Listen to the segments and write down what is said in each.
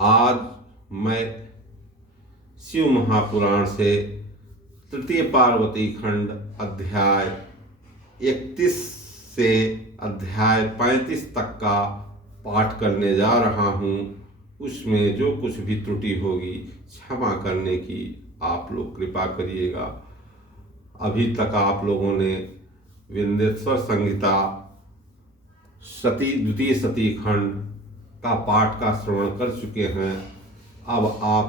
आज मैं शिव महापुराण से तृतीय पार्वती खंड अध्याय 31 से अध्याय 35 तक का पाठ करने जा रहा हूँ। उसमें जो कुछ भी त्रुटि होगी क्षमा करने की आप लोग कृपा करिएगा। अभी तक आप लोगों ने विंध्येश्वर संहिता द्वितीय सती खंड का पाठ का श्रवण कर चुके हैं। अब आप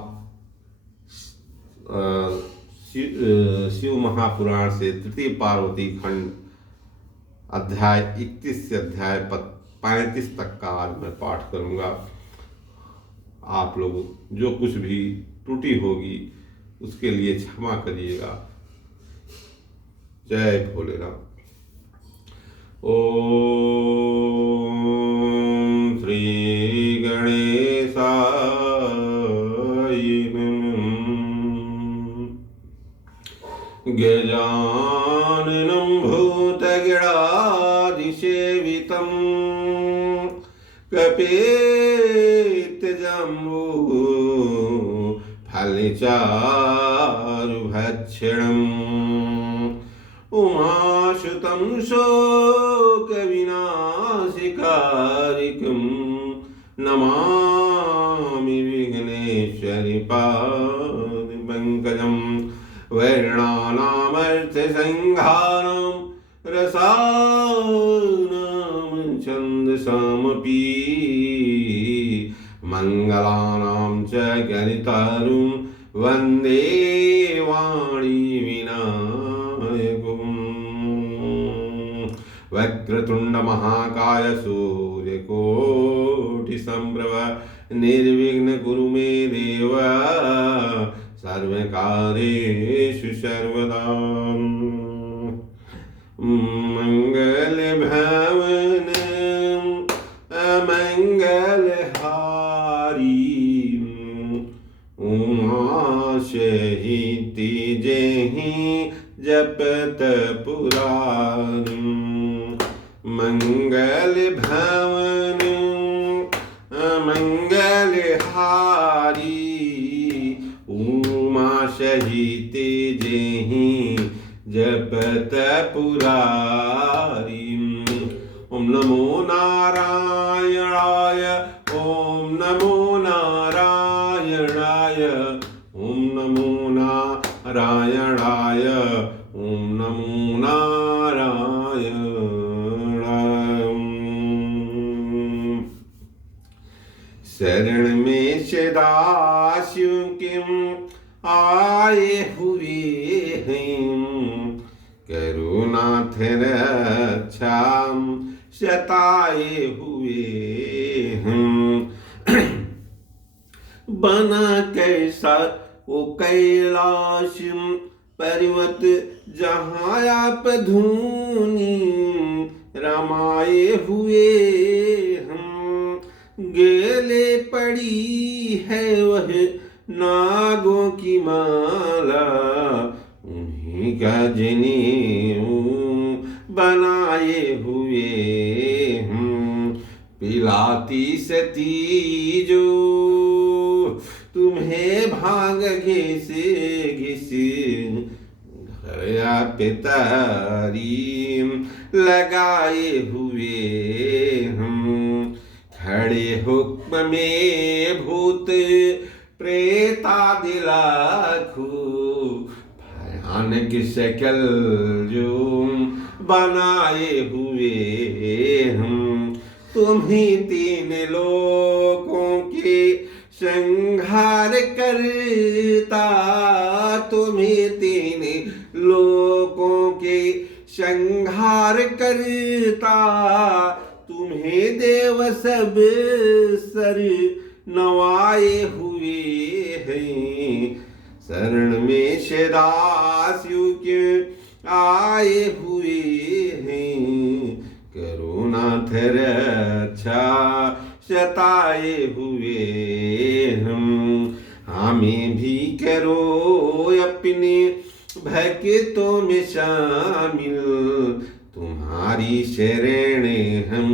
शिव महापुराण से तृतीय पार्वती खंड अध्याय 31 से अध्याय 35 तक का आज मैं पाठ करूंगा। आप लोग जो कुछ भी त्रुटि होगी उसके लिए क्षमा करिएगा। जय भोलेनाथ। ओम श्री गणेशाय गजाननं भूतगणाधिसेवितं कपित्थजम्बू फलचारुभक्षणम् उमासुतं शोकविनाशकारिकं नमामि विघ्नेश्वरपादपङ्कजं वर्णानामर्थसंहारं रसानां छन्दसामपि मङ्गलानां च गणितारुं वन्दे वाणी विनायकम्। वक्रतुंड महाकाय सूर्यकोटि संप्रभ निर्विघ्न कुरु मे देव सर्वकार्येषु सर्वदा। मंगल भवन अमंगलहारी उमाशहिति जेहि जपत पुराण। मंगल भवन अमंगलहारी उमा सहिते जेहि जपत पुरारी। ओम नमो नारायणाय ओम नमो नारायणाय ओम नमो नारायणाय ओम नमो नारायणाय। शरण में सदाशिव किम आए हुए हैं करुणाथ रक्षाम सताए हुए हैं। बना कैसा वो कैलाश पर्वत जहाँ आप धूनी रमाए हुए हैं। गेले पड़ी है वह नागों की माला उन्हीं का जनेऊ बनाए हुए हैं। पिलाती सती जो तुम्हें भांग घिसे घिसे घरया पितारी लगाए हुए हम। खड़े हुक्म में भूत प्रेतादि लाखों भयानक शक्ल जो बनाए हुए हम। तुम्हीं तीन लोकों के संहार करता तुम्हीं तीन लोकों के संहार करता। तुम्हें देव सब सर नवाए हुए हैं। शरण में सदाशिव के आए हुए हैं करुणाथ रक्षा सताए हुए हम। हमें भी करो अपने भक्तों में शामिल तुम्हारी शरण हम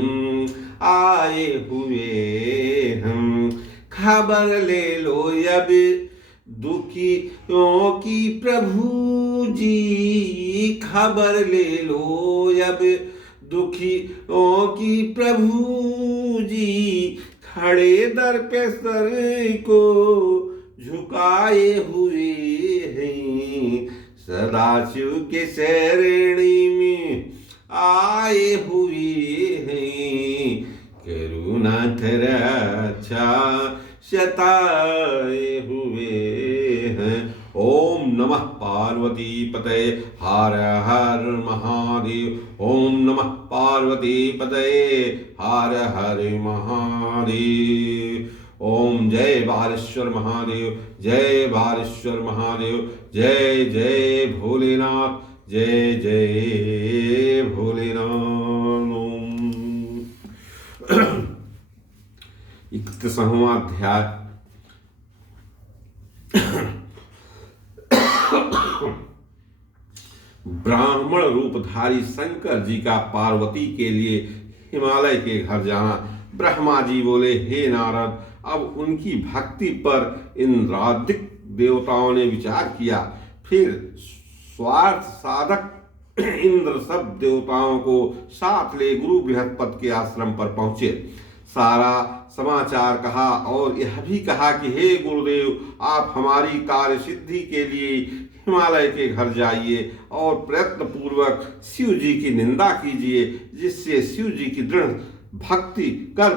आए हुए हम। खबर ले लो अब दुखियों की प्रभु जी, खबर ले लो अब दुखियों की प्रभु जी, खड़े दर पे सर को झुकाए हुए हैं, सदाशिव के श्रेणी में आए हुए हैं, करुणाथ रक्षा सताए हुए हैं। ओम नमः पार्वती पतये हर हर महादेव। ओम नमः पार्वती पतये हर हर महादेव। ओम जय बालेश्वर महादेव, जय बालेश्वर महादेव, जय जय भोलेनाथ, जय जय भोलेनाथ। 31वां अध्याय। ब्राह्मण रूपधारी शंकर जी का पार्वती के लिए हिमालय के घर जाना। ब्रह्मा जी बोले, हे नारद, अब उनकी भक्ति पर इंद्रादिक देवताओं ने विचार किया। फिर स्वार्थ साधक इंद्र सब देवताओं को साथ ले गुरु बृहस्पति के आश्रम पर पहुंचे। सारा समाचार कहा और यह भी कहा कि हे गुरुदेव, आप हमारी कार्य सिद्धि के लिए हिमालय के घर जाइए और प्रयत्न पूर्वक शिव जी की निंदा कीजिए, जिससे शिव जी की दृढ़ भक्ति कर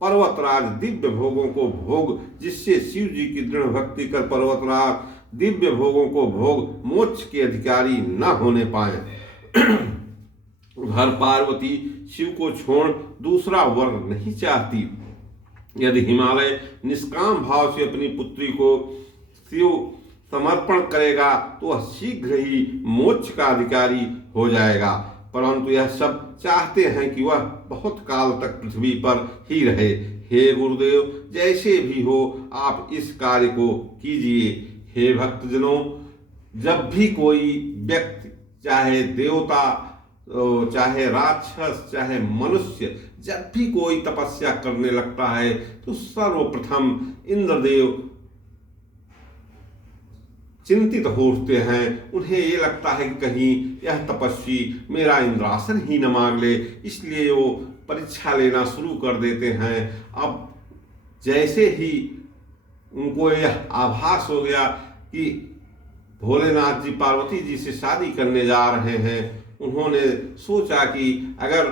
पर्वतराज दिव्य भोगों को भोग जिससे शिव जी की दृढ़ भक्ति कर पर्वतराज दिव्य भोगों को भोग मोक्ष के अधिकारी न होने पाए। हर पार्वती शिव को छोड़ दूसरा वर नहीं चाहती। यदि हिमालय निष्काम भाव से अपनी पुत्री को शिव समर्पण करेगा तो वह शीघ्र ही मोक्ष का अधिकारी हो जाएगा, परंतु यह सब चाहते हैं कि वह बहुत काल तक पृथ्वी पर ही रहे। हे गुरुदेव, जैसे भी हो आप इस कार्य को कीजिए। हे भक्तजनों, जब भी कोई व्यक्ति, चाहे देवता, चाहे राक्षस, चाहे मनुष्य, जब भी कोई तपस्या करने लगता है तो सर्वप्रथम इंद्रदेव चिंतित हो उठते हैं। उन्हें ये लगता है कि कहीं यह तपस्वी मेरा इंद्रासन ही न मांग ले, इसलिए वो परीक्षा लेना शुरू कर देते हैं। अब जैसे ही उनको यह आभास हो गया कि भोलेनाथ जी पार्वती जी से शादी करने जा रहे हैं, उन्होंने सोचा कि अगर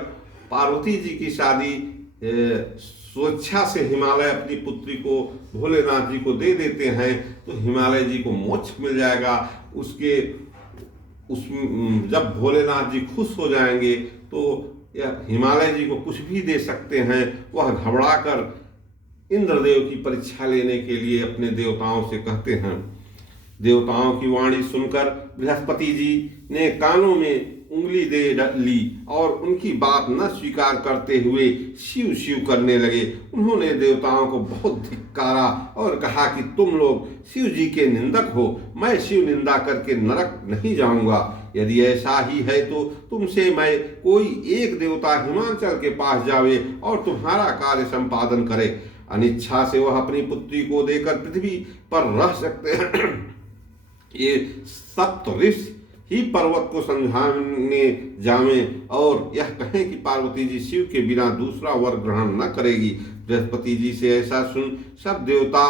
पार्वती जी की शादी स्वेच्छा से हिमालय अपनी पुत्री को भोलेनाथ जी को दे देते हैं तो हिमालय जी को मोक्ष मिल जाएगा। जब भोलेनाथ जी खुश हो जाएंगे तो यह हिमालय जी को कुछ भी दे सकते हैं। वह घबराकर इंद्रदेव की परीक्षा लेने के लिए अपने देवताओं से कहते हैं। देवताओं की वाणी सुनकर बृहस्पति जी ने कानों में उंगली दे ली और उनकी बात न स्वीकार करते हुए शिव शिव करने लगे। उन्होंने देवताओं को बहुत धिक्कारा और कहा कि तुम लोग शिव जी के निंदक हो, मैं शिव निंदा करके नरक नहीं जाऊंगा। यदि ऐसा ही है तो तुमसे मैं कोई एक देवता हिमाचल के पास जावे और तुम्हारा कार्य संपादन करे। अनिच्छा से वह अपनी पुत्री को देकर पृथ्वी पर रह सकते हैं। ये सप्त ऋषि ही पर्वत को समझाने जावें और यह कहें कि पार्वती जी शिव के बिना दूसरा वर ग्रहण न करेगी। बृहस्पति जी से ऐसा सुन सब देवता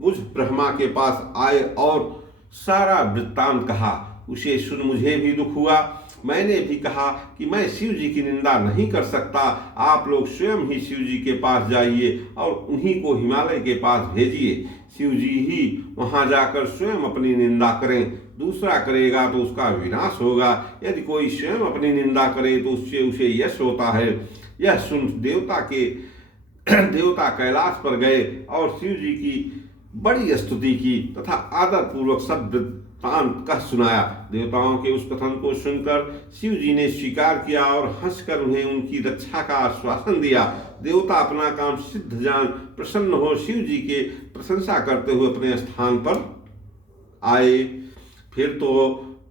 मुझ ब्रह्मा के पास आए और सारा वृत्तांत कहा। उसे सुन मुझे भी दुख हुआ। मैंने भी कहा कि मैं शिव जी की निंदा नहीं कर सकता, आप लोग स्वयं ही शिव जी के पास जाइए और उन्हीं को हिमालय के पास भेजिए। शिव जी ही वहां जाकर स्वयं अपनी निंदा करें, दूसरा करेगा तो उसका विनाश होगा। यदि कोई स्वयं अपनी निंदा करे तो उससे उसे यश होता है। यह सुन देवता कैलाश पर गए और शिव जी की बड़ी स्तुति की तथा आदर पूर्वक सब वृत्तांत कह सुनाया। देवताओं के उस कथन को सुनकर शिव जी ने स्वीकार किया और हंसकर उन्हें उनकी रक्षा का आश्वासन दिया। देवता अपना काम सिद्ध जान प्रसन्न हो शिव जी के प्रशंसा करते हुए अपने स्थान पर आए। फिर तो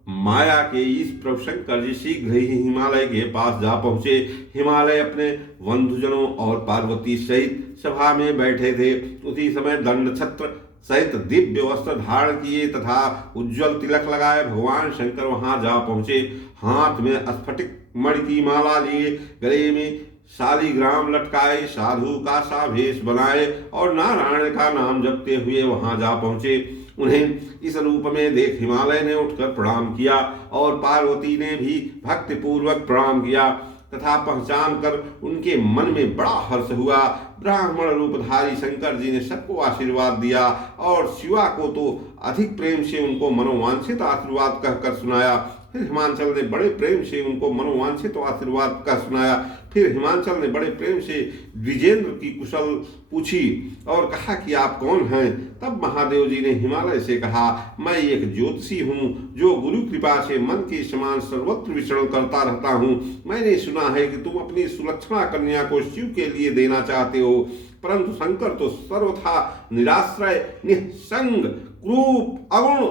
माया के इस प्रभु शंकर जी शीघ्र ही हिमालय के पास जा पहुंचे। हिमालय अपने बंधुजनों और पार्वती सहित सभा में बैठे थे। उसी समय दंड छत्र सहित दिव्य वस्त्र धारण किए तथा उज्जवल तिलक लगाए भगवान शंकर वहां जा पहुंचे। हाथ में स्फटिक मणि की माला लिए, गले में शालिग्राम लटकाए, साधु का सा भेष बनाए और नारायण का नाम जपते हुए वहां जा पहुंचे। उन्हें इस रूप में देख हिमालय ने उठकर प्रणाम किया और पार्वती ने भी भक्ति पूर्वक प्रणाम किया तथा पहचान कर उनके मन में बड़ा हर्ष हुआ। ब्राह्मण रूपधारी शंकर जी ने सबको आशीर्वाद दिया और शिवा को तो अधिक प्रेम से उनको मनोवांछित आशीर्वाद कहकर सुनाया। फिर हिमांचल ने बड़े प्रेम से उनको मनोवांछित आशीर्वाद कह सुनाया। फिर हिमांचल ने बड़े प्रेम से द्विजेंद्र की कुशल पूछी और कहा कि आप कौन हैं। तब महादेव जी ने हिमालय से कहा, मैं एक ज्योतिषी हूँ जो गुरु कृपा से मन के समान सर्वत्र विचरण करता रहता हूँ। मैंने सुना है कि तुम अपनी सुलक्षणा कन्या को शिव के लिए देना चाहते हो, परंतु शंकर तो सर्वथा निराश्रय, निःसंग, क्रूप, अगुण,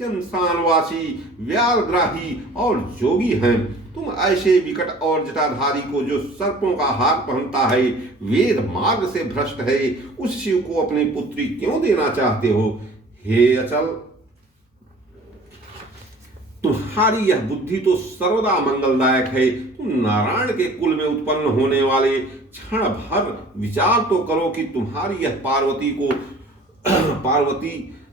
संसारवासी, व्यालग्राही और जोगी हैं। तुम ऐसे विकट और जटाधारी को जो सर्पों का हार पहनता है, वेद मार्ग से भ्रष्ट है, उस शिव को अपनी पुत्री क्यों देना चाहते हो। हे अचल, तुम्हारी यह बुद्धि तो सर्वदा मंगलदायक है। तुम नारायण के कुल में उत्पन्न होने वाले, क्षण भर विचार तो करो कि तुम्हारी यह पार्वती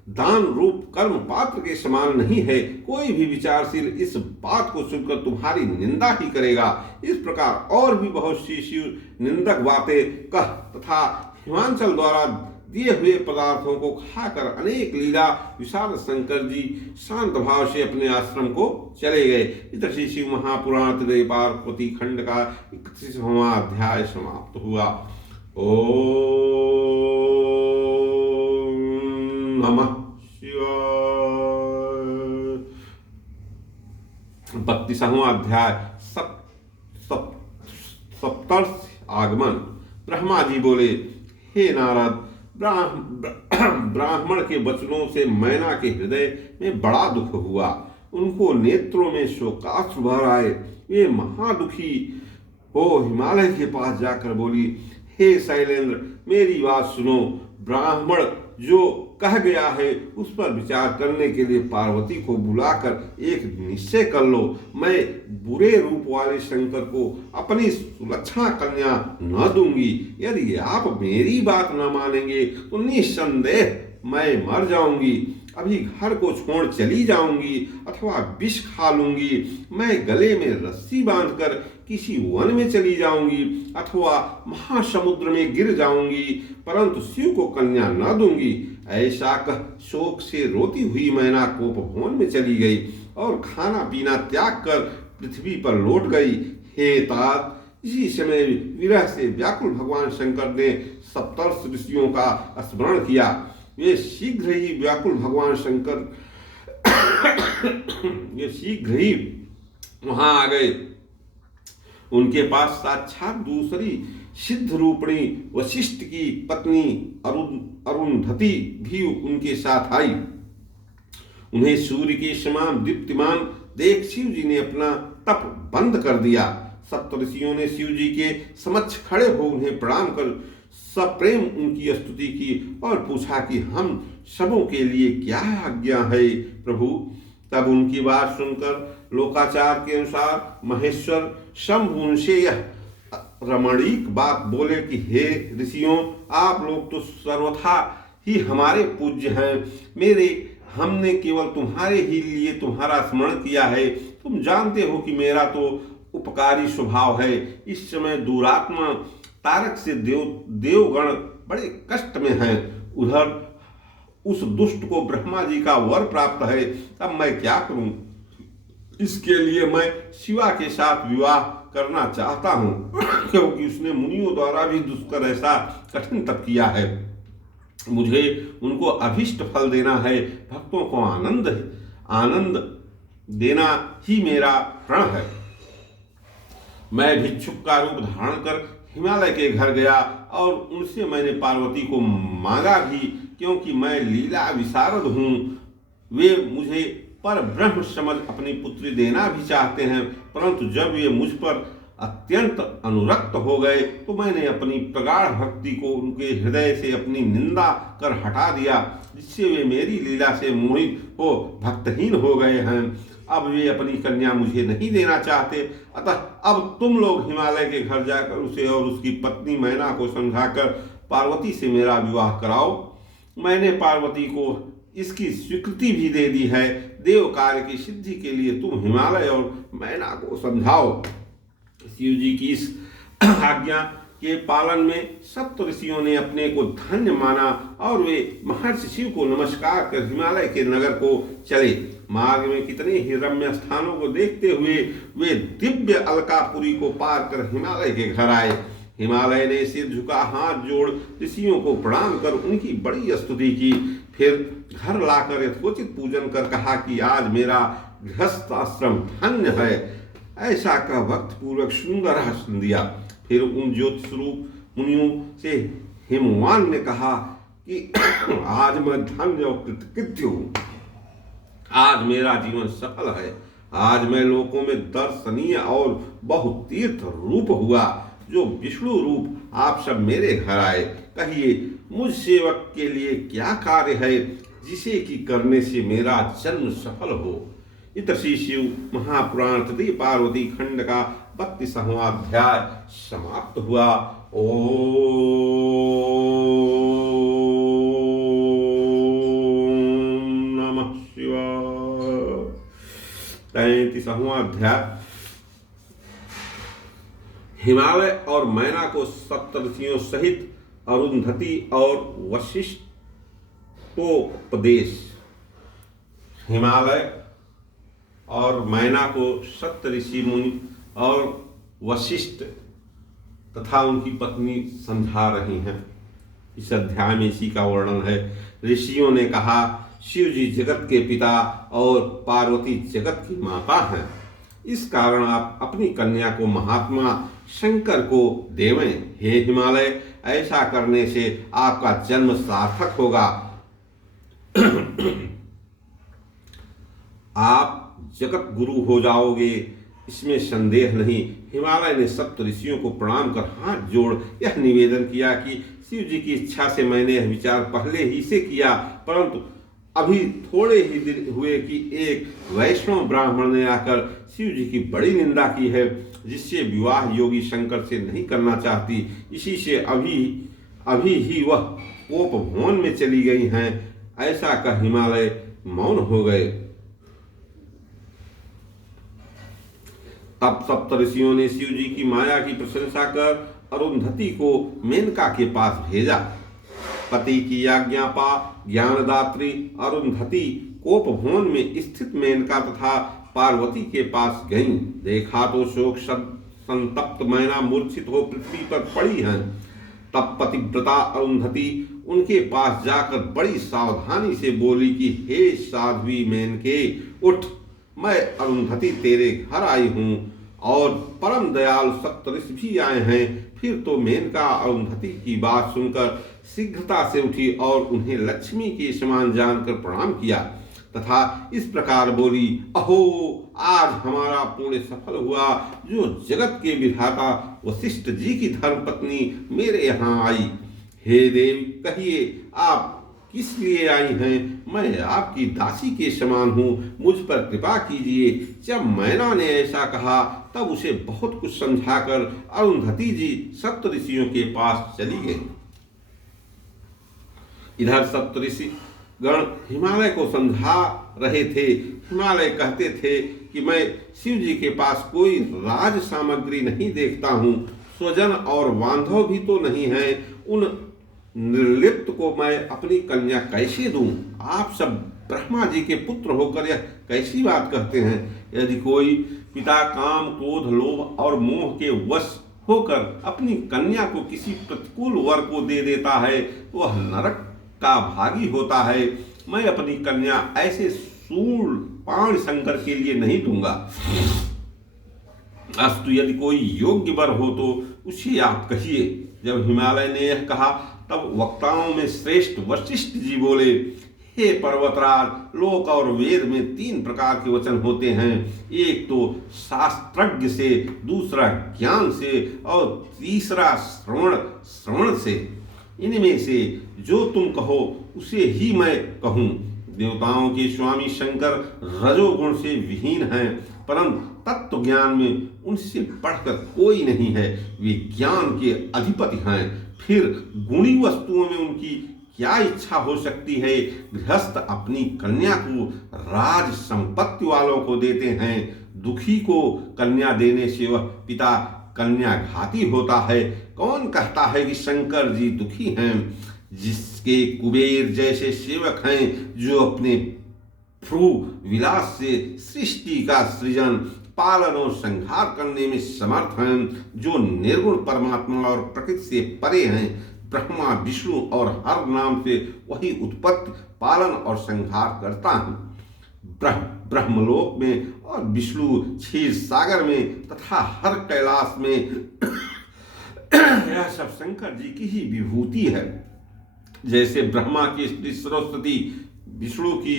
दान रूप कर्म पात्र के समान नहीं है। कोई भी विचारशील इस बात को सुनकर तुम्हारी निंदा ही करेगा। इस प्रकार और भी बहुत सी शिव निंदक बातें कह तथा हिमांचल द्वारा दिए हुए पदार्थों को खाकर अनेक लीला विशाल शंकर जी शांत भाव से अपने आश्रम को चले गए। इधर से शिव महापुराण तृतीय पार्वती खंड का 31वां अध्याय समाप्त हुआ। ओम नमः शिवाय। 32वां अध्याय सप्तर्षि आगमन। ब्रह्मा जी बोले, हे नारद, ब्राह्मण के वचनों से मैना के हृदय में बड़ा दुख हुआ। उनको नेत्रों में शोकाश्रु भर आए। वे महादुखी हो हिमालय के पास जाकर बोली, हे शैलेंद्र, मेरी बात सुनो। ब्राह्मण जो कह गया है उस पर विचार करने के लिए पार्वती को बुलाकर एक निश्चय कर लो। मैं बुरे रूप वाले शंकर को अपनी सुलक्षणा कन्या न दूंगी। यदि आप मेरी बात न मानेंगे तो निस्संदेह मैं मर जाऊंगी। अभी घर को छोड़ चली जाऊंगी अथवा विष खा लूंगी। मैं गले में रस्सी बांधकर किसी वन में चली जाऊंगी अथवा महासमुद्र में गिर जाऊंगी, परंतु शिव को कन्या न दूंगी। ऐसा कह शोक से रोती हुई मैना कोप भवन में चली गई और खाना पीना त्याग कर पृथ्वी पर लौट गई। हे तात, इसी समय विरह से व्याकुल भगवान शंकर ने सप्तर्षि ऋषियों का स्मरण किया। वे शीघ्र ही व्याकुल भगवान शंकर ये शीघ्र ही वहां आ गए। उनके पास साक्षात दूसरी सिद्ध रूपणी वशिष्ठ की पत्नी अरुंधति भी उनके साथ आई। उन्हें सूर्य के समान दीप्तिमान देख शिव जी ने अपना तप बंद कर दिया। सप्तऋषियों ने शिव जी के समक्ष खड़े हो उन्हें प्रणाम कर सप्रेम उनकी स्तुति की और पूछा कि हम सबों के लिए क्या आज्ञा है प्रभु। तब उनकी बात सुनकर लोकाचार के अनुसार महेश्वर शंभु उनसे यह रमणीक बात बोले कि हे ऋषियों, आप लोग तो सर्वथा ही हमारे पूज्य हैं। हमने केवल तुम्हारे ही लिए तुम्हारा स्मरण किया है। तुम जानते हो कि मेरा तो उपकारी स्वभाव है। इस समय दुरात्मा तारक से देवगण बड़े कष्ट में हैं। उधर उस दुष्ट को ब्रह्मा जी का वर प्राप्त है। अब मैं क्या करूं? इसके लिए मैं शिवा के साथ विवाह करना चाहता हूं, क्योंकि उसने मुनियों द्वारा भी दुष्कर ऐसा कठिन तप किया है। मुझे उनको अभिष्ट फल देना है। भक्तों को आनंद देना ही मेरा प्रण है। मैं भिक्षुक का रूप धारण कर हिमालय के घर गया और उनसे मैंने पार्वती को मांगा भी, क्योंकि मैं लीला विशारद हूँ। वे मुझे पर ब्रह्म समझ अपनी पुत्री देना भी चाहते हैं, परंतु जब ये मुझ पर अत्यंत अनुरक्त हो गए तो मैंने अपनी प्रगाढ़ भक्ति को उनके हृदय से अपनी निंदा कर हटा दिया, जिससे वे मेरी लीला से मोहित हो भक्तहीन हो गए हैं। अब वे अपनी कन्या मुझे नहीं देना चाहते, अतः अब तुम लोग हिमालय के घर जाकर उसे और उसकी पत्नी मैना को समझाकर पार्वती से मेरा विवाह कराओ। मैंने पार्वती को इसकी स्वीकृति भी दे दी है। देव कार्य की सिद्धि के लिए तुम हिमालय और मैना को समझाओ। शिव जी की इस आज्ञा के पालन में सप्त ऋषियों ने अपने को धन्य माना और वे महर्षि शिव को नमस्कार कर हिमालय के नगर को चले। मार्ग में कितने ही रम्य स्थानों को देखते हुए वे दिव्य अलकापुरी को पार कर हिमालय के घर आए। हिमालय ने सिर झुका हाथ जोड़ ऋषियों को प्रणाम कर उनकी बड़ी स्तुति की। फिर घर लाकर यथोचित पूजन कर कहा कि आज मेरा गृहस्थ आश्रम धन्य है। ऐसा कह भक्त पूर्वक सुंदर हसन दिया। फिर उन ज्योति स्वरूप मुनियों से हिमवान ने कहा कि आज मैं धन्य और कृतकृत्य हूँ। आज मेरा जीवन सफल है। आज मैं लोकों में दर्शनीय और बहुतीर्थ रूप हुआ। जो विष्णु रूप आप सब मेरे घर आए, कहिए मुझ सेवक के लिए क्या कार्य है जिसे कि करने से मेरा जन्म सफल हो। इतश्री शिव महापुराण तृतीय पार्वती खंड का 32वां अध्याय समाप्त हुआ। ओम नमः शिवाय। 33वां अध्याय हिमालय और मैना को सप्तऋषियों सहित अरुंधति और वशिष्ठोपदेश। हिमालय और मैना को सप्त ऋषि मुनि और वशिष्ठ तथा उनकी पत्नी समझा रही हैं। इस अध्याय में इसी का वर्णन है। ऋषियों ने कहा, शिव जी जगत के पिता और पार्वती जगत की माता हैं। इस कारण आप अपनी कन्या को महात्मा शंकर को देवें। हे हिमालय, ऐसा करने से आपका जन्म सार्थक होगा। आप जगत गुरु हो जाओगे, इसमें संदेह नहीं। हिमालय ने सप्त ऋषियों को प्रणाम कर हाथ जोड़ यह निवेदन किया कि शिव जी की इच्छा से मैंने यह विचार पहले ही से किया, परंतु अभी थोड़े ही दिन हुए कि एक वैष्णव ब्राह्मण ने आकर शिव जी की बड़ी निंदा की है, जिससे विवाह योगी शंकर से नहीं करना चाहती। इसी से अभी ही वह कोप भवन में चली गई हैं। ऐसा कह हिमालय मौन हो गए। तब सप्त ऋषियों ने शिव जी की माया की प्रशंसा कर अरुंधति को मेनका के पास भेजा। पति की आज्ञा पा ज्ञानदात्री अरुंधति कोप भवन में स्थित मेनका तथा पार्वती के पास गईं। देखा तो शोक संतप्त मैना मूर्छित हो पृथ्वी पर पड़ी हैं। तब पतिव्रता अरुंधति उनके पास जाकर बड़ी सावधानी से बोली कि हे साध्वी मेनके, उठ, मैं अरुंधति तेरे घर आई हूँ और परम दयालु सप्तऋषि भी आए हैं। फिर तो मेनका अरुंधति की बात सुनकर शीघ्रता से उठी और उन्हें लक्ष्मी के समान जानकर प्रणाम किया तथा इस प्रकार बोली, अहो, आज हमारा पुण्य सफल हुआ। जो जगत के विधाता वशिष्ठ जी की धर्मपत्नी मेरे यहाँ आई। हे देवी, कहिए आप किस लिए आई हैं? मैं आपकी दासी के समान हूँ, मुझ पर कृपा कीजिए। जब मैना ने ऐसा कहा तब उसे बहुत कुछ समझाकर अरुंधति जी सप्त ऋषियों के पास चली गई। इधर सप्त ऋषि गण हिमालय को समझा रहे थे। हिमालय कहते थे कि मैं शिव जी के पास कोई राज सामग्री नहीं देखता हूँ, स्वजन और बांधव भी तो नहीं है। उन निर्लिप्त को मैं अपनी कन्या कैसे दूं? आप सब ब्रह्मा जी के पुत्र होकर यह कैसी बात कहते हैं? यदि कोई पिता काम, क्रोध, लोभ और मोह के वश होकर अपनी कन्या को किसी प्रतिकूल वर को दे देता है, वह नरक का भागी होता है। मैं अपनी कन्या ऐसे सूल पाण शंकर के लिए नहीं दूंगा। अस्तु, यदि कोई योग्य वर हो तो उसे आप कहिए। जब हिमालय ने यह कहा तब वक्ताओं में श्रेष्ठ वशिष्ठ जी बोले, हे पर्वतराज, लोक और वेद में 3 प्रकार के वचन होते हैं। एक तो शास्त्रज्ञ से, दूसरा ज्ञान से और तीसरा श्रवण से। इनमें से जो तुम कहो उसे ही मैं कहूँ। देवताओं के स्वामी शंकर रजोगुण से विहीन हैं, परंतु तत्व ज्ञान में उनसे बढ़कर कोई नहीं है। वे ज्ञान के अधिपति हैं। फिर गुणी वस्तुओं में उनकी क्या इच्छा हो सकती है। गृहस्थ अपनी कन्या को राज संपत्ति वालों को देते हैं। दुखी को कन्या देने से वह पिता कन्या घाती होता है। कौन कहता है कि शंकर जी दुखी हैं। जिसके कुबेर जैसे सेवक हैं, जो अपने भ्रू विलास से सृष्टि का सृजन, पालन और संहार करने में समर्थ हैं, जो निर्गुण परमात्मा और प्रकृति से परे हैं। ब्रह्मा, विष्णु और हर नाम से वही उत्पत्ति, पालन और संहार करता है। ब्रह्मलोक में और विष्णु क्षीर सागर में तथा हर कैलाश में यह सब शंकर जी की ही विभूति है। जैसे ब्रह्मा की स्त्री सरस्वती, विष्णु की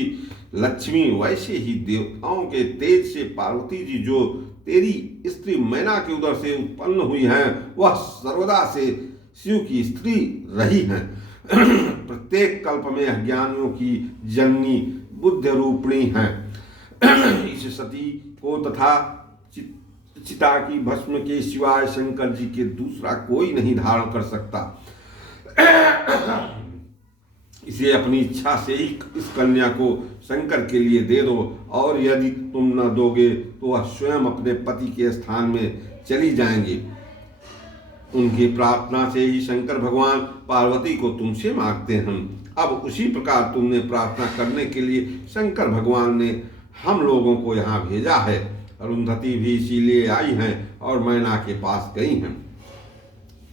लक्ष्मी, वैसे ही देवताओं के तेज से पार्वती जी जो तेरी स्त्री मैना के उदर से उत्पन्न हुई हैं, वह सर्वदा से शिव की स्त्री रही हैं। प्रत्येक कल्प में अज्ञानियों की जननी बुद्ध रूपिणी हैं। इस सती को तथा चिता की भस्म के सिवाय शंकर जी के दूसरा कोई नहीं धारण कर सकता। इसे अपनी इच्छा से ही इस कन्या को शंकर के लिए दे दो, और यदि तुम न दोगे तो वह स्वयं अपने पति के स्थान में चली जाएंगी। उनकी प्रार्थना से ही शंकर भगवान पार्वती को तुमसे मांगते हैं। अब उसी प्रकार तुमने प्रार्थना करने के लिए शंकर भगवान ने हम लोगों को यहाँ भेजा है। अरुंधति भी इसीलिए आई हैं और मैना के पास गई हैं।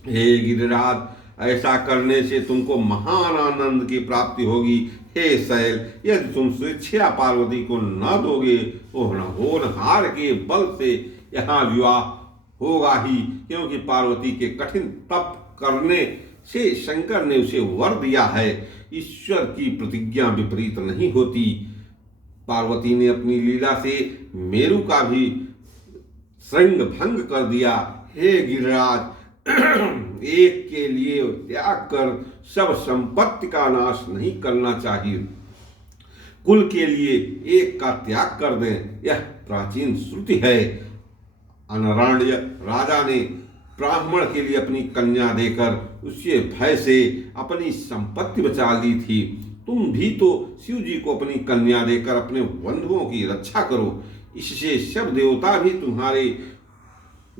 हे गिरिराज, ऐसा करने से तुमको महान आनंद की प्राप्ति होगी। हे शैल, यदि तुम स्वेच्छा पार्वती को न दोगे तो होनहार के बल से यहाँ विवाह होगा ही, क्योंकि पार्वती के कठिन तप करने से शंकर ने उसे वर दिया है। ईश्वर की प्रतिज्ञा विपरीत नहीं होती। पार्वती ने अपनी लीला से मेरु का भी श्रृंग भंग कर दिया। हे गिरिराज, एक के लिए त्याग कर सब संपत्ति का नाश नहीं करना चाहिए। कुल के लिए एक का त्याग कर दें, यह प्राचीन श्रुति है। अनरण्य राजा ने ब्राह्मण के लिए अपनी कन्या देकर उसके भय से अपनी संपत्ति बचा ली थी। तुम भी तो शिव जी को अपनी कन्या देकर अपने बंधुओं की रक्षा करो। इससे सब देवता भी तुम्हारे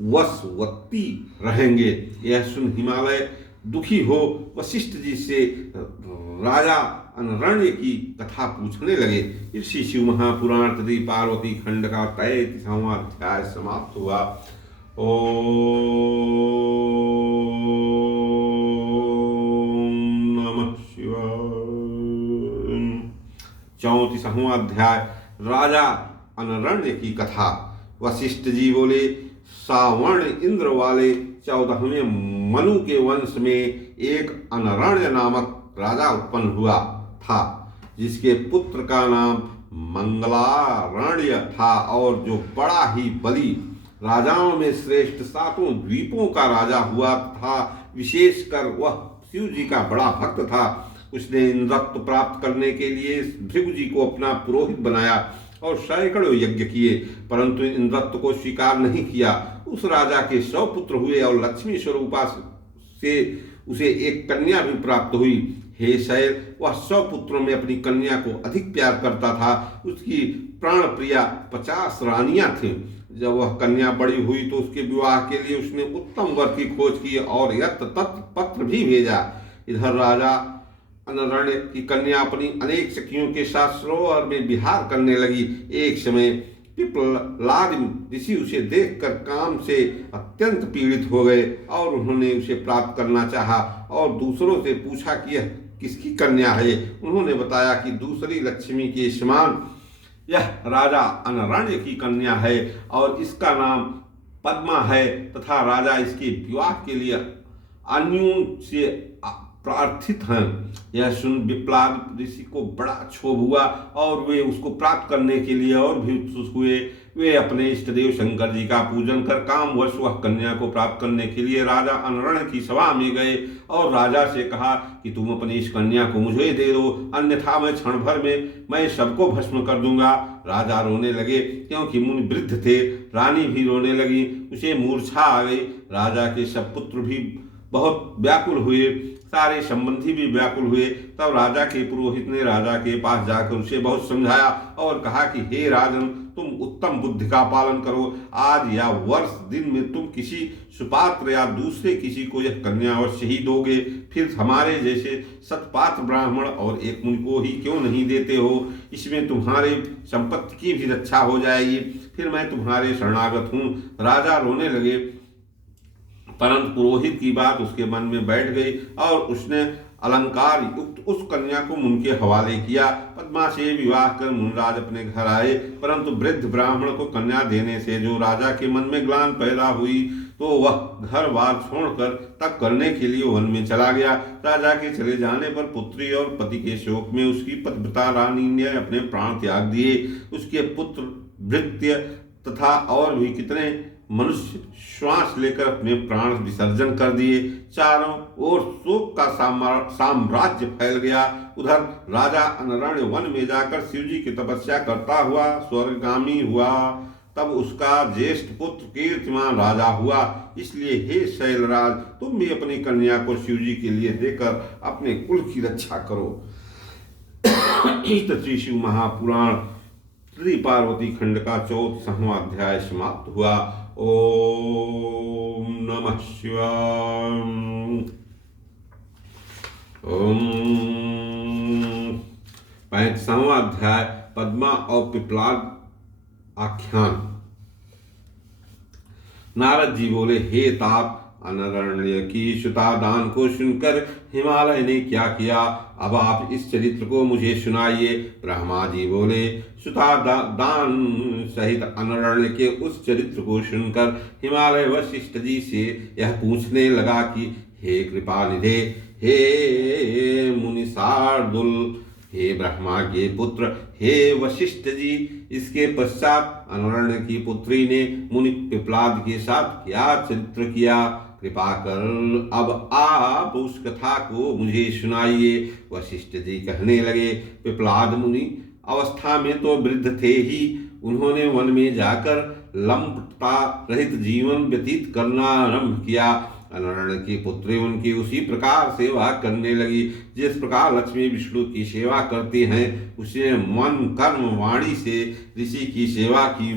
वशवर्ती रहेंगे। यह सुन हिमालय दुखी हो वशिष्ठ जी से राजा अनरण्य की कथा पूछने लगे। इसी शिव महापुराण तृतीय पार्वती खंड का 33वां अध्याय समाप्त हुआ। ओम नमः शिवाय। 34वां अध्याय राजा अनरण्य की कथा। वशिष्ठ जी बोले, सावर्ण इंद्र वाले 14वें मनु के वंश में एक अनरण्य नामक राजा उत्पन्न हुआ था, जिसके पुत्र का नाम मंगलारण्य था, और जो बड़ा ही बली राजाओं में श्रेष्ठ 7 द्वीपों का राजा हुआ था। विशेषकर वह शिव जी का बड़ा भक्त था। उसने इंद्रत्व प्राप्त करने के लिए भृगु जी को अपना पुरोहित बनाया और सैकड़ों यज्ञ किए, परंतु इंद्रत्व को स्वीकार नहीं किया। उस राजा के 100 पुत्र हुए और लक्ष्मी स्वरूपा से उसे एक कन्या भी प्राप्त हुई। हे शैल, वह 100 पुत्रों में अपनी कन्या को अधिक प्यार करता था। उसकी प्राण प्रिया 50 रानियां थीं। जब वह कन्या बड़ी हुई तो उसके विवाह के लिए उसने उत्तम वर की खोज की और यत्र तत्र पत्र भी भेजा। इधर राजा अनरण्य की कन्या अपनी अनेक सखियों के साथ सरोवर में विहार करने लगी। एक समय पिप्पलाद ऋषि उसे देखकर काम से अत्यंत पीड़ित हो गए और उन्होंने उसे प्राप्त करना चाहा और दूसरों से पूछा कि यह किसकी कन्या है। उन्होंने बताया कि दूसरी लक्ष्मी के समान यह राजा अनरण्य की कन्या है और इसका नाम पद्मा है, तथा राजा इसके विवाह के लिए अन्यों से प्रार्थित हैं। यह सुन विप्लाद ऋषि को बड़ा क्षोभ हुआ और वे उसको प्राप्त करने के लिए और भी उत्सुक हुए। वे अपने इष्ट देव शंकर जी का पूजन कर कामवश वह कन्या को प्राप्त करने के लिए राजा अनरण की सभा में गए और राजा से कहा कि तुम अपनी इस कन्या को मुझे दे दो, अन्यथा मैं क्षण भर में मैं सबको भस्म कर दूंगा। राजा रोने लगे क्योंकि मुनि वृद्ध थे। रानी भी रोने लगी, उसे मूर्छा आ गई। राजा के सब पुत्र भी बहुत व्याकुल हुए, सारे संबंधी भी व्याकुल हुए। तब राजा के पुरोहित ने राजा के पास जाकर उसे बहुत समझाया और कहा कि हे राजन, तुम उत्तम बुद्धि का पालन करो। आज या वर्ष दिन में तुम किसी सुपात्र या दूसरे किसी को यह कन्या अवश्य ही दोगे। फिर हमारे जैसे सतपात्र ब्राह्मण और एक मुनि को ही क्यों नहीं देते हो? इसमें तुम्हारे संपत्ति की भी रक्षा हो जाएगी। फिर मैं तुम्हारे शरणागत हूँ। राजा रोने लगे, परंतु पुरोहित की बात उसके मन में बैठ गई और उसने अलंकार युक्त उस कन्या को मुनि के हवाले किया। पद्मा से विवाह कर मुनिराज अपने घर आए, परंतु वृद्ध ब्राह्मण को कन्या देने से जो राजा के मन में ग्लानि पैदा हुई तो वह घर बार छोड़कर तप करने के लिए वन में चला गया। राजा के चले जाने पर पुत्री और पति के शोक में उसकी पतिव्रता रानी ने अपने प्राण त्याग दिए। उसके पुत्र भृत्य तथा और भी कितने मनुष्य श्वास लेकर अपने प्राण विसर्जन कर दिए। चारों ओर शोक का साम्राज्य फैल गया। उधर राजा अनरण्य वन में जाकर शिव जी की तपस्या करता हुआ स्वर्गगामी हुआ। तब उसका ज्येष्ठ पुत्र कीर्तिमान राजा हुआ। इसलिए हे शैलराज, तुम भी अपनी कन्या को शिव जी के लिए देकर अपने कुल की रक्षा करो। श्री शिव महापुराण श्री पार्वती खंड का 14वां अध्याय समाप्त हुआ। ओम नमः शिवाय। ओम 35वां अध्याय पद्मा और पिप्लाद आख्यान। नारद जी बोले, हे तात, अनरण्य की सुता दान को सुनकर हिमालय ने क्या किया? अब आप इस चरित्र को मुझे सुनाइए। ब्रह्मा जी बोले, सुता दान सहित अनरण्य के उस चरित्र को सुनकर हिमालय वशिष्ठ जी से यह पूछने लगा कि हे कृपानिधे, हे मुनि शार्दुल, हे ब्रह्मा के पुत्र, हे वशिष्ठ जी, इसके पश्चात अनरण्य की पुत्री ने मुनि पिप्लाद के साथ क्या चरित्र किया? कृपा कर अब आप उस कथा को मुझे सुनाइए। वशिष्ठ जी कहने लगे, पिप्लाद मुनि अवस्था में तो वृद्ध थे ही। उन्होंने वन में जाकर लंपटता रहित जीवन व्यतीत करना आरंभ किया। अनरण्य की पुत्री उनकी उसी प्रकार सेवा करने लगी जिस प्रकार लक्ष्मी विष्णु की सेवा करती हैं। उसने मन कर्म वाणी से ऋषि की सेवा की।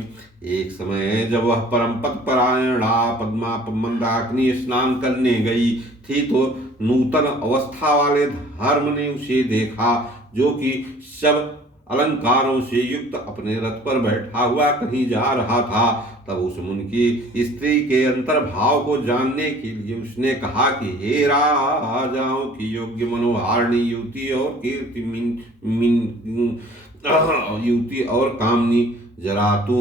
एक समय जब वह परम पद परायणा पद्मा मंदाकिनी स्नान करने गई थी तो नूतन अवस्था वाले धर्म ने उसे देखा, जो कि सब अलंकारों से युक्त अपने रथ पर बैठा हुआ कहीं जा रहा था। तब उस मुनि की स्त्री के अंतर्भाव को जानने के लिए उसने कहा कि हे राजाओं की योग्य मनोहारिणी युवती और युवती और कामनी जरातूर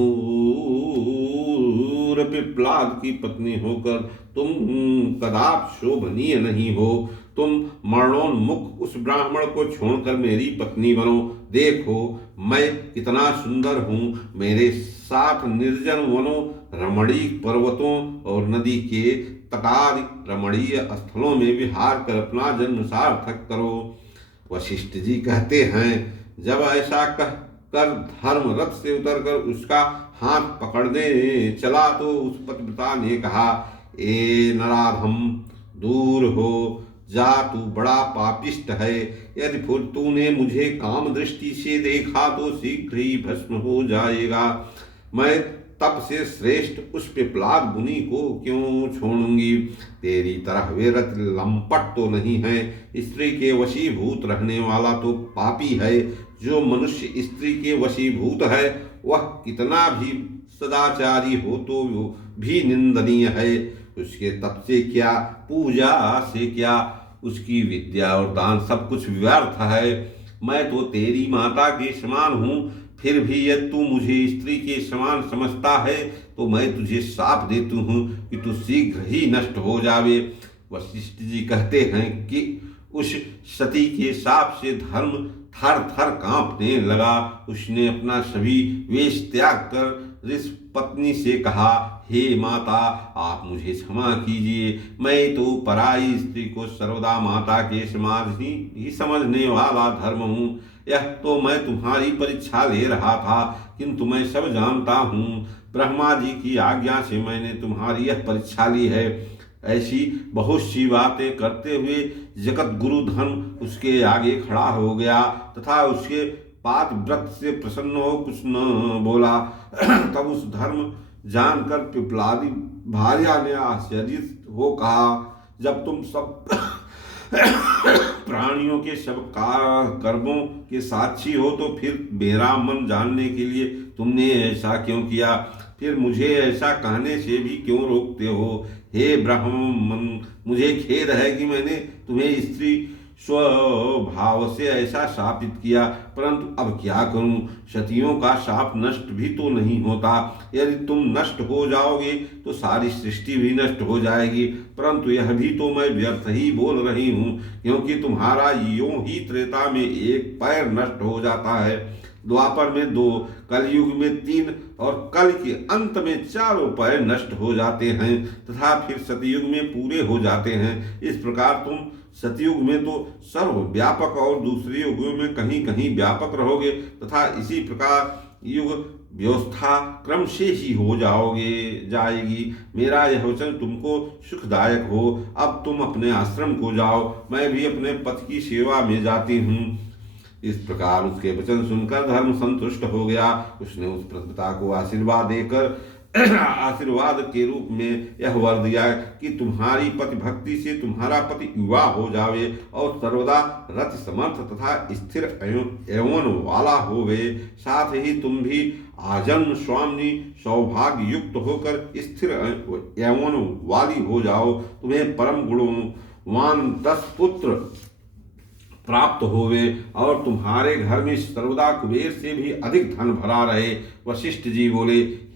पिप्लाद की पत्नी होकर तुम कदाप शोभनीय नहीं हो। तुम मरणोन्मुख उस ब्राह्मण को छोड़कर मेरी पत्नी बनो। देखो मैं कितना सुंदर हूँ। मेरे साथ निर्जन वनों, रमणीक पर्वतों और नदी के तटादि रमणीय स्थलों में विहार कर अपना जन्म सार्थक करो। वशिष्ठ जी कहते हैं, जब ऐसा कह कर धर्म रथ से उतरकर उसका हाथ पकड़ने चला तो उस पतिव्रता ने कहा, ए नराधम, दूर हो जा, तू बड़ा पापिष्ट है। यदि फिर तूने मुझे काम दृष्टि से देखा तो शीघ्र ही भस्म हो जाएगा। मैं तप से श्रेष्ठ उस पिप्लाद मुनि को क्यों छोड़ूंगी? तेरी तरह वे रथ लंपट तो नहीं है। स्त्री के वशीभूत रहने वाला तो पापी है। जो मनुष्य स्त्री के वशीभूत है वह कितना भी सदाचारी हो तो भी निंदनीय है। उसके तप से क्या, पूजा से क्या, उसकी विद्या और दान सब कुछ व्यर्थ है। मैं तो तेरी माता के समान हूँ, फिर भी यदि तू मुझे स्त्री के समान समझता है तो मैं तुझे साफ देती हूँ कि तू शीघ्र ही नष्ट हो जावे। वशिष्ठ जी कहते हैं कि उस सती के शाप से धर्म थर थर कांपने लगा। उसने अपना सभी वेश त्याग कर ऋषि पत्नी से कहा, हे माता, आप मुझे क्षमा कीजिए। मैं तो पराई स्त्री को सर्वदा माता के समान ही समझने वाला धर्म हूँ। यह तो मैं तुम्हारी परीक्षा ले रहा था, किंतु मैं सब जानता हूँ। ब्रह्मा जी की आज्ञा से मैंने तुम्हारी यह परीक्षा ली है। ऐसी बहुत सी बातें करते हुए जगत गुरु धर्म उसके आगे खड़ा हो गया तथा उसके पाद व्रत से प्रसन्न हो कुछ न बोला। तब उस धर्म जानकर पिपलादी भार्या ने आश्चर्यित हो कहा, जब तुम सब प्राणियों के सब कर्मों के साक्षी हो तो फिर मेरा मन जानने के लिए तुमने ऐसा क्यों किया? फिर मुझे ऐसा कहने से भी क्यों रोकते हो? हे ब्राह्मण, मुझे खेद है कि मैंने तुम्हें स्त्री स्वभाव से ऐसा शापित किया, परंतु अब क्या करूं? सतियों का शाप नष्ट भी तो नहीं होता। यदि तुम नष्ट हो जाओगे तो सारी सृष्टि भी नष्ट हो जाएगी, परंतु यह भी तो मैं व्यर्थ ही बोल रही हूँ, क्योंकि तुम्हारा यूं ही त्रेता में एक पैर नष्ट हो जाता है, द्वापर में 2, कलयुग में 3 और कल के अंत में 4 पैर नष्ट हो जाते हैं तथा फिर सतयुग में पूरे हो जाते हैं। इस प्रकार तुम सतयुग में तो सर्वव्यापक और दूसरे युगों में कहीं कहीं व्यापक रहोगे तथा इसी प्रकार युग व्यवस्था क्रम से ही हो जाएगी। मेरा यह वचन तुमको सुखदायक हो। अब तुम अपने आश्रम को जाओ, मैं भी अपने पति की सेवा में जाती हूँ। इस प्रकार उसके वचन सुनकर धर्म संतुष्ट हो गया। उसने उस पिता को आशीर्वाद के रूप में यह वर दिया कि तुम्हारी पति भक्ति से तुम्हारा पति युवा हो जावे और सर्वदा रति समर्थ तथा स्थिर यौवन वाला होवे। साथ ही तुम भी आजन्म स्वामी सौभाग्य युक्त होकर स्थिर यौवन वाली हो जाओ। तुम्हें परम गुणवान 10 पुत्र प्राप्त होवे और तुम्हारे घर में सर्वदा कुबेर से भी अधिक धन भरा रहे। वशिष्ठ जी बोले,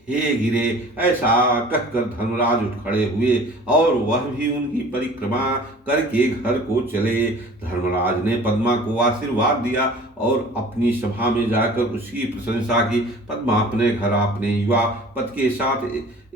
हे गिरे, ऐसा कहकर धर्मराज उठ खड़े हुए और वह भी उनकी परिक्रमा करके घर को चले। धर्मराज ने पद्मा को आशीर्वाद दिया और अपनी सभा में जाकर उसकी प्रशंसा की। पद्मा अपने घर अपने युवा पति के साथ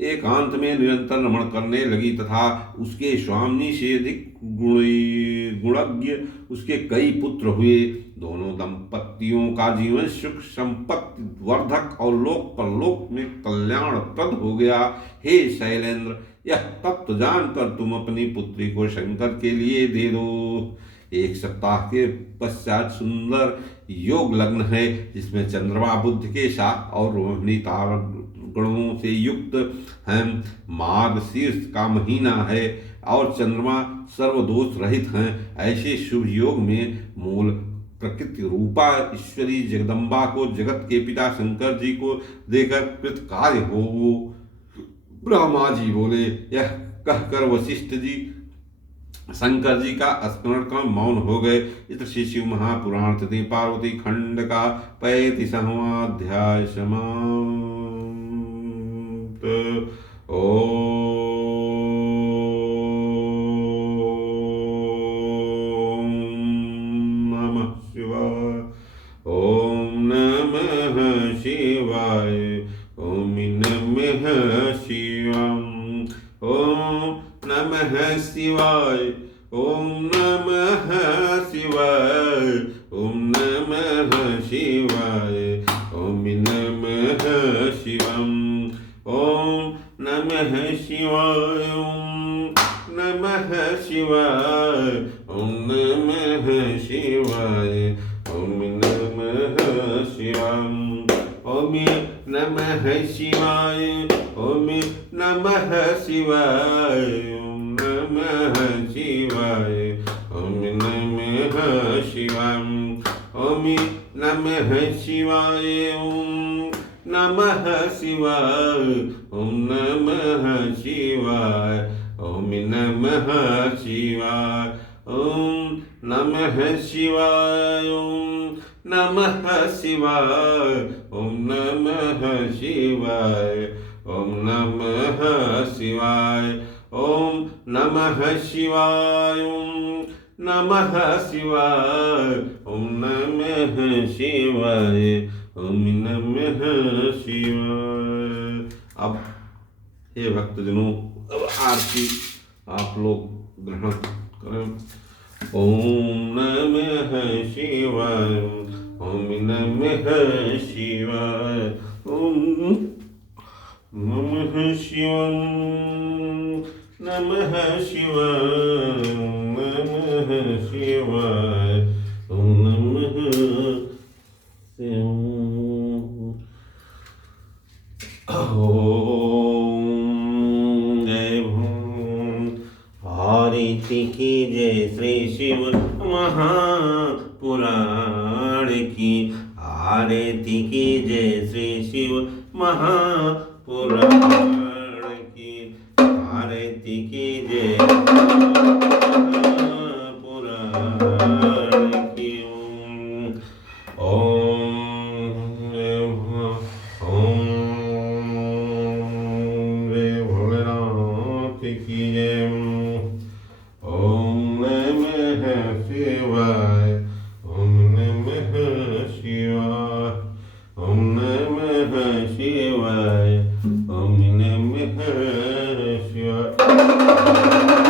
एकांत में निरंतर रमण करने लगी तथा उसके स्वामी से अधिक गुणज्ञ उसके कई पुत्र हुए। दोनों दंपतियों का जीवन सुख संपत्ति वर्धक और लोक परलोक में कल्याणप्रद हो गया। हे शैलेंद्र, यह तत्व जानकर तुम अपनी पुत्री को शंकर के लिए दे दो। 1 सप्ताह के पश्चात सुंदर योग लग्न है, जिसमें चंद्रमा बुध के साथ और रोहिणी तारगणों से युक्त है। माघ शीर्ष का महीना है और चंद्रमा सर्वदोष रहित हैं। ऐसे शुभ योग में मूल प्रकृति रूपा ईश्वरी जगदम्बा को जगत के पिता शंकर जी को देकर कृतकार्य हो। ब्रह्मा जी बोले। यह कहकर वशिष्ठ जी शंकर जी का स्मरण का मौन हो गए। इस शिशु महापुराण तथा पार्वती खंड का 35वां अध्याय समाप्त। शिवाय। ओम नमः शिवाय। ओम नमः शिवाय। ओम नमः शिवम। ओम नमः शिवाय। ओम नमः शिवाय। ओम नमः शिवाय। ओम नमः शिवम। ओम नमः शिवाय। ओम नमः शिवाय। नमः शिवाय। ओम नमः शिवम। ओम नमः शिवाय। ओम नमः शिवाय। ओम नमः शिवाय। ओम नमः शिवाय। ओम नमः शिवाय। ओम नमः शिवाय। ओम नमः शिवाय। ओम नमः शिवाय। ओम नमः शिवाय। ओम नमः शिवाय, ओम नमः शिवाय, ओम नमः शिवाय। अब हे भक्तजनों, अब आरती आप लोग ग्रहण करें। ओम नमः शिवाय, ओम नमः शिवाय, ओम नमः शिवाय, नमः शिवाय, नमः शिवाय, ओम नमः शिवाय। ओम जय भीम। आरती की जय श्री शिव महापुराण की, आरती की जय श्री शिव महापुराण की, आरती की जय महापुराण की। ओम जय भोलेनाथ की जय। ओम नमः शिवाय, ओम नमः शिवाय, ओम नमः शिवाय, ओम नमः शिवाय।